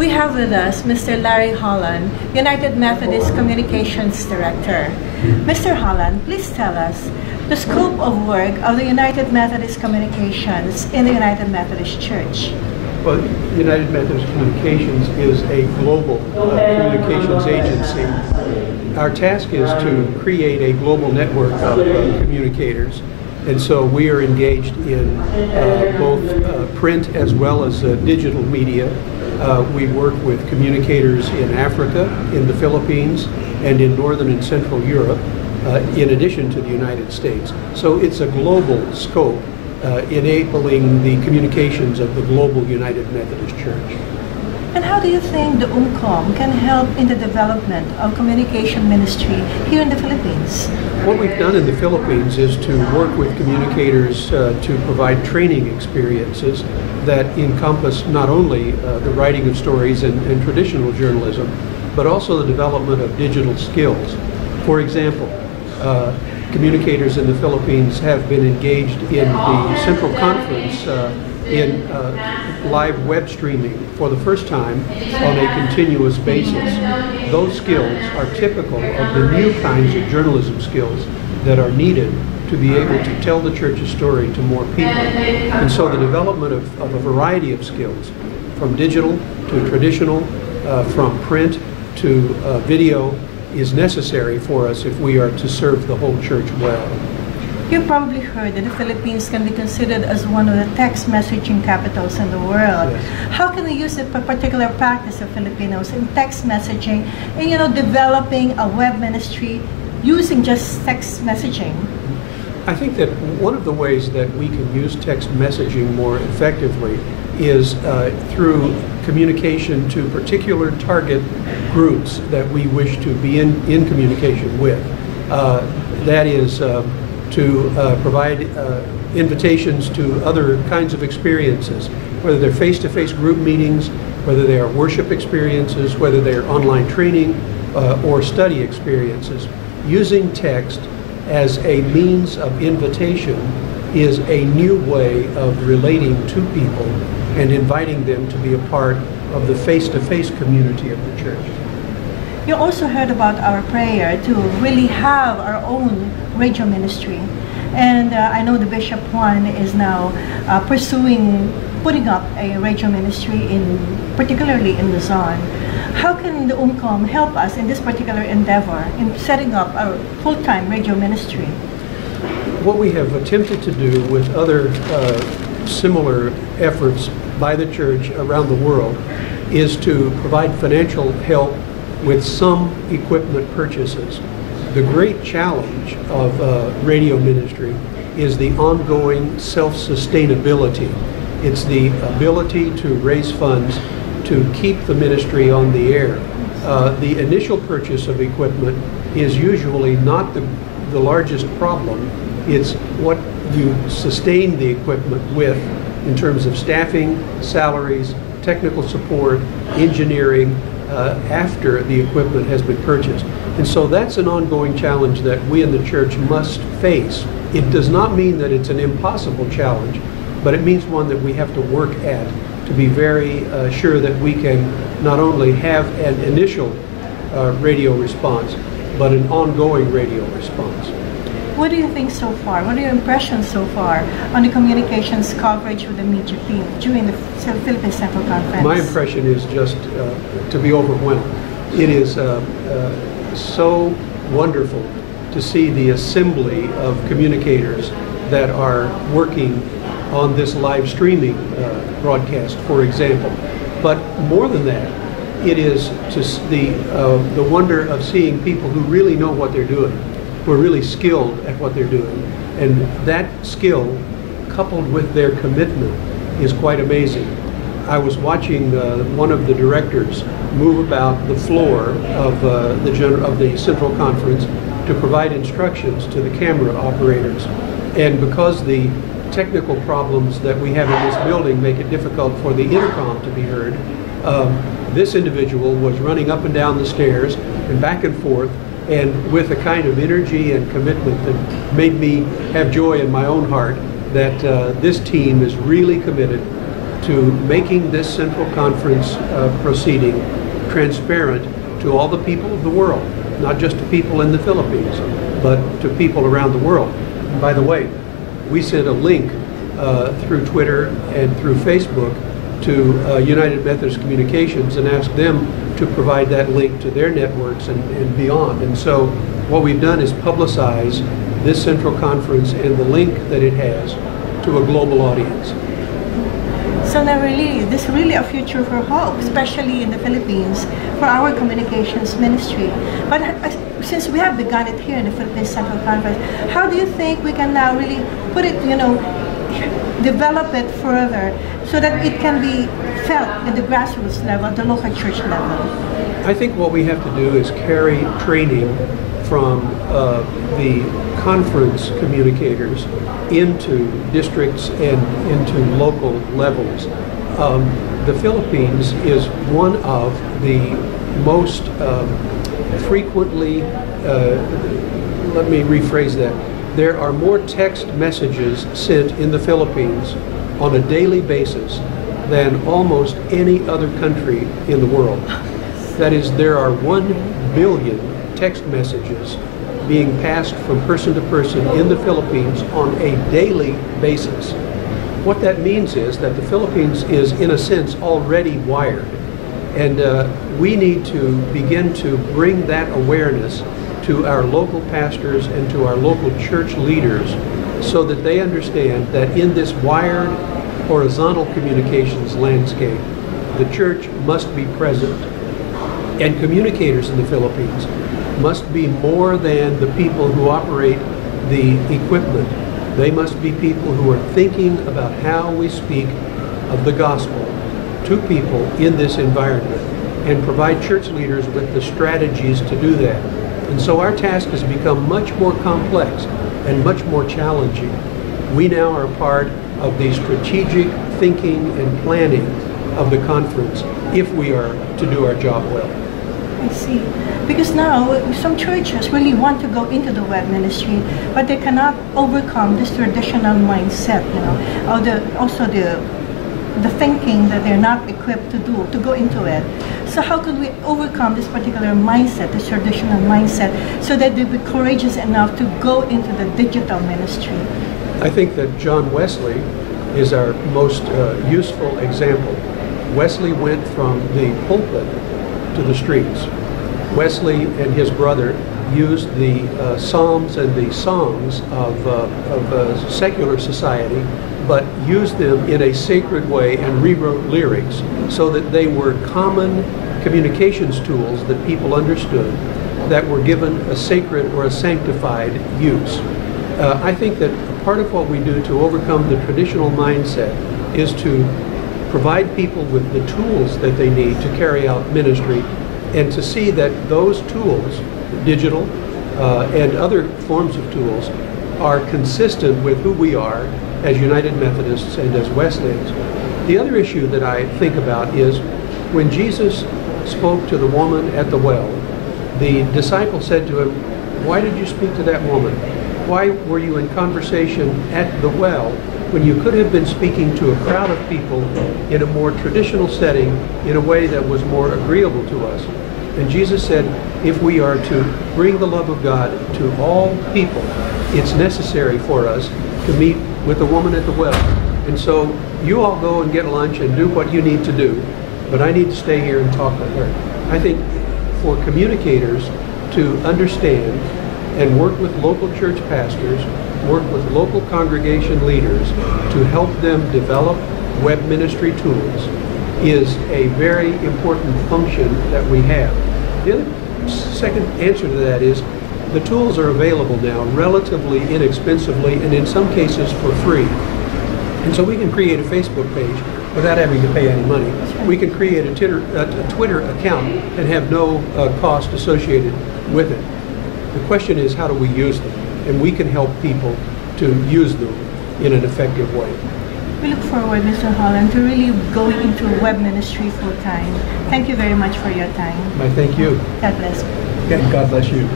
We have with us Mr. Larry Hollon, United Methodist Communications Director. Mr. Hollon, please tell us the scope of work of the United Methodist Communications in the United Methodist Church. Well, United Methodist Communications is a global communications agency. Our task is to create a global network of communicators, and so we are engaged in both print as well as digital media. We work with communicators in Africa, in the Philippines, and in Northern and Central Europe, in addition to the United States. So it's a global scope enabling the communications of the global United Methodist Church. And how do you think the UMCOM can help in the development of communication ministry here in the Philippines? What we've done in the Philippines is to work with communicators to provide training experiences that encompass not only the writing of stories and traditional journalism, but also the development of digital skills. For example, communicators in the Philippines have been engaged in the Central Conference in live web streaming for the first time on a continuous basis. Those skills are typical of the new kinds of journalism skills that are needed to be able to tell the church's story to more people. And so the development of a variety of skills, from digital to traditional, from print to video, is necessary for us if we are to serve the whole church well. You've probably heard that the Philippines can be considered as one of the text messaging capitals in the world. Yes. How can we use the particular practice of Filipinos in text messaging and, developing a web ministry using just text messaging? I think that one of the ways that we can use text messaging more effectively is through communication to particular target groups that we wish to be in communication with. That is to provide invitations to other kinds of experiences, whether they're face-to-face group meetings, whether they are worship experiences, whether they are online training or study experiences. Using text as a means of invitation is a new way of relating to people and inviting them to be a part of the face-to-face community of the church. You also heard about our prayer to really have our own radio ministry. And I know the Bishop Juan is now putting up a radio ministry particularly in Luzon. How can the UMCOM help us in this particular endeavor in setting up a full-time radio ministry? What we have attempted to do with other similar efforts by the church around the world is to provide financial help with some equipment purchases. The great challenge of radio ministry is the ongoing self-sustainability. It's the ability to raise funds to keep the ministry on the air. The initial purchase of equipment is usually not the largest problem. It's what you sustain the equipment with in terms of staffing, salaries, technical support, engineering, after the equipment has been purchased. And so that's an ongoing challenge that we in the church must face. It does not mean that it's an impossible challenge, but it means one that we have to work at to be very sure that we can not only have an initial radio response, but an ongoing radio response. What do you think so far? What are your impressions so far on the communications coverage with the media team during the Philippine Central Conference? My impression is just to be overwhelmed. It is so wonderful to see the assembly of communicators that are working on this live streaming broadcast, for example. But more than that, it is just the wonder of seeing people who really know what they're doing, who are really skilled at what they're doing. And that skill, coupled with their commitment, is quite amazing. I was watching one of the directors move about the floor of the Central Conference to provide instructions to the camera operators. And because the technical problems that we have in this building make it difficult for the intercom to be heard, this individual was running up and down the stairs and back and forth, and with a kind of energy and commitment that made me have joy in my own heart that this team is really committed to making this Central Conference proceeding transparent to all the people of the world, not just to people in the Philippines, but to people around the world. And by the way, we sent a link through Twitter and through Facebook to United Methodist Communications and asked them to provide that link to their networks and beyond. And so what we've done is publicize this Central Conference and the link that it has to a global audience. So now really, this is really a future for hope, especially in the Philippines, for our communications ministry. But since we have begun it here in the Philippines Central Conference, how do you think we can now really put it, develop it further so that it can be felt at the grassroots level, the local church level? I think what we have to do is carry training from the conference communicators into districts and into local levels. The Philippines is one of the most frequently, let me rephrase that, there are more text messages sent in the Philippines on a daily basis than almost any other country in the world. That is, there are 1 billion text messages being passed from person to person in the Philippines on a daily basis. What that means is that the Philippines is, in a sense, already wired. And we need to begin to bring that awareness to our local pastors and to our local church leaders so that they understand that in this wired horizontal communications landscape, the church must be present. And communicators in the Philippines must be more than the people who operate the equipment. They must be people who are thinking about how we speak of the gospel to people in this environment and provide church leaders with the strategies to do that. And so our task has become much more complex and much more challenging. We now are part of the strategic thinking and planning of the conference if we are to do our job well. I see. Because now some churches really want to go into the web ministry, but they cannot overcome this traditional mindset, also the thinking that they're not equipped to go into it. So how could we overcome this particular mindset, this traditional mindset, so that they'll be courageous enough to go into the digital ministry? I think that John Wesley is our most useful example. Wesley went from the pulpit to the streets. Wesley and his brother used the psalms and the songs of secular society, but used them in a sacred way and rewrote lyrics so that they were common communications tools that people understood that were given a sacred or a sanctified use. I think that part of what we do to overcome the traditional mindset is to provide people with the tools that they need to carry out ministry and to see that those tools, digital and other forms of tools, are consistent with who we are as United Methodists and as Wesleyans. The other issue that I think about is when Jesus spoke to the woman at the well, the disciple said to him, "Why did you speak to that woman? Why were you in conversation at the well when you could have been speaking to a crowd of people in a more traditional setting in a way that was more agreeable to us?" And Jesus said, if we are to bring the love of God to all people, it's necessary for us to meet with the woman at the well. And so you all go and get lunch and do what you need to do, but I need to stay here and talk with her. I think for communicators to understand and work with local church pastors, work with local congregation leaders to help them develop web ministry tools is a very important function that we have. The other second answer to that is the tools are available now relatively inexpensively and in some cases for free. And so we can create a Facebook page without having to pay any money. We can create a Twitter account and have no cost associated with it. The question is, how do we use them? And we can help people to use them in an effective way. We look forward, Mr. Hollon, to really going into web ministry full time. Thank you very much for your time. I thank you. God bless you. God bless you.